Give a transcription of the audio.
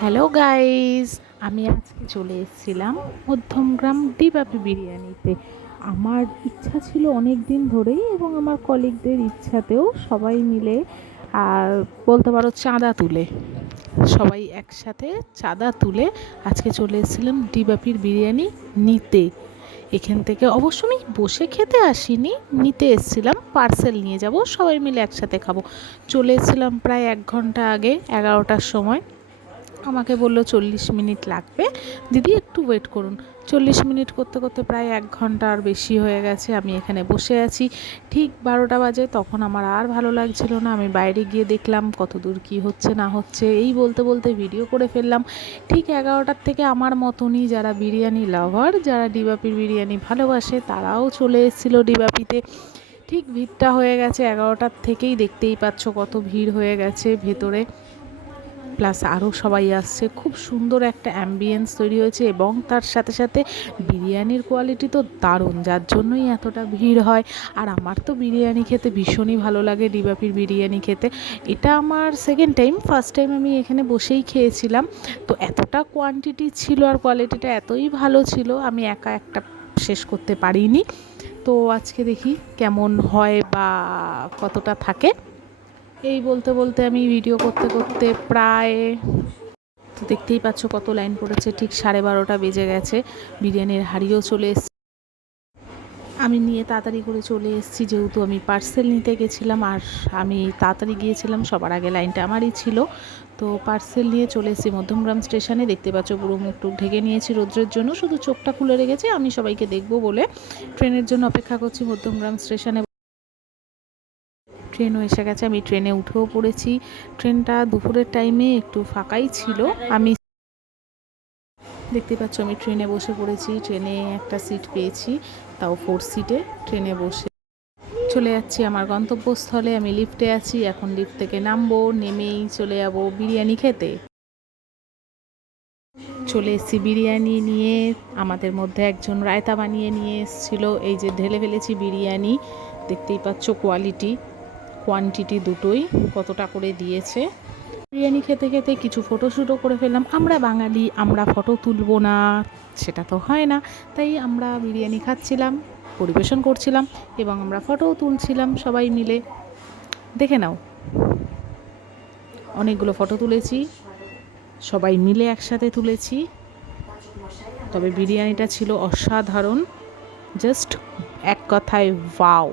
Hello guys, আমি আজকে চলে এসেছিলাম মধ্যমগ্রাম ডিবাপি বিরিয়ানিতে। আমার ইচ্ছা ছিল অনেক দিন ধরেই, এবং আমার কলিগদের ইচ্ছাতেও সবাই মিলে আর বলতে পারো চাঁদা তুলে, সবাই একসাথে চাঁদা তুলে আজকে চলে এসেছিলাম ডিবাপির বিরিয়ানি নিতে। এখান থেকে অবশ্য আমি বসে খেতে আসিনি, নিতে এসেছিলাম, পার্সেল নিয়ে যাব, সবাই মিলে একসাথে খাবো। চলে এসেছিলাম প্রায় 1 ঘন্টা আগে, 11টার সময়। আমাকে বললো 40 মিনিট লাগবে, দিদি একটু ওয়েট করুন। 40 মিনিট করতে করতে প্রায় 1 ঘন্টা আর বেশি হয়ে গেছে। আমি এখানে বসে আছি, ঠিক 12টা বাজে। তখন আমার আর ভালো লাগছিল না, আমি বাইরে গিয়ে দেখলাম কত দূর কী হচ্ছে না হচ্ছে, এই বলতে বলতে ভিডিও করে ফেললাম। ঠিক 11টার থেকে আমার মতনই যারা বিরিয়ানি লাভার, যারা ডিবাপির বিরিয়ানি ভালোবাসে, তারাও চলে এসেছিলো ডিবাপিতে। ঠিক ভিড়টা হয়ে গেছে 11টার থেকেই, দেখতেই পাচ্ছ কত ভিড় হয়ে গেছে ভেতরে, প্লাস আরও সবাই আসছে। খুব সুন্দর একটা অ্যাম্বিয়েন্স তৈরি হয়েছে, এবং তার সাথে সাথে বিরিয়ানির কোয়ালিটি তো দারুণ, যার জন্যই এতটা ভিড় হয়। আর আমার তো বিরিয়ানি খেতে ভীষণই ভালো লাগে, ডিবাপির বিরিয়ানি খেতে। এটা আমার সেকেন্ড টাইম, ফার্স্ট টাইম আমি এখানে বসেই খেয়েছিলাম। তো এতটা কোয়ান্টিটি ছিল আর কোয়ালিটিটা এতই ভালো ছিল, আমি একা একটা শেষ করতে পারিনি। তো আজকে দেখি কেমন হয় বা কতটা থাকে। এই বলতে বলতে আমি ভিডিও করতে করতে প্রায়, তো দেখতেই পাচ্ছ কত লাইন পড়েছে, ঠিক 12:30 বেজে গেছে। বিরিয়ানির হাঁড়িও চলে এসছে, আমি নিয়ে তাড়াতাড়ি করে চলে এসেছি, যেহেতু আমি পার্সেল নিতে গেছিলাম আর আমি তাড়াতাড়ি গিয়েছিলাম, সবার আগে লাইনটা আমারই ছিল। তো পার্সেল নিয়ে চলে এসেছি মধ্যমগ্রাম স্টেশনে। দেখতে পাচ্ছ পুরো মুখ টুক ঢেকে নিয়েছি রৌদ্রের জন্য, শুধু চোখটা খুলে রেখেছি। আমি সবাইকে দেখবো বলে ট্রেনের জন্য অপেক্ষা করছি মধ্যমগ্রাম স্টেশনে। ট্রেনও এসে গেছে, আমি ট্রেনে উঠেও পড়েছি। ট্রেনটা দুপুরের টাইমে একটু ফাঁকাই ছিল। আমি দেখতে পাচ্ছ আমি ট্রেনে বসে পড়েছি, ট্রেনে একটা সিট পেয়েছি, তাও 4 সিটে। ট্রেনে বসে চলে যাচ্ছি আমার গন্তব্যস্থলে। আমি লিফটে আছি, এখন লিফট থেকে নামবো, নেমেই চলে যাব বিরিয়ানি খেতে। চলে এসেছি বিরিয়ানি নিয়ে, আমাদের মধ্যে একজন রায়তা বানিয়ে নিয়ে এসেছিলো। এই যে ঢেলে ফেলেছি বিরিয়ানি, দেখতেই পাচ্ছ কোয়ান্টিটি দুটোই কতটা করে দিয়েছে। বিরিয়ানি খেতে খেতে কিছু ফটোশ্যুটও করে ফেললাম। আমরা বাঙালি, আমরা ফটো তুলব না সেটা তো হয় না, তাই আমরা বিরিয়ানি খাচ্ছিলাম, পরিবেশন করছিলাম, এবং আমরা ফটোও তুলছিলাম সবাই মিলে। দেখে নাও, অনেকগুলো ফটো তুলেছি, সবাই মিলে একসাথে তুলেছি। তবে বিরিয়ানিটা ছিল অসাধারণ, জাস্ট এক কথায় ওয়াও।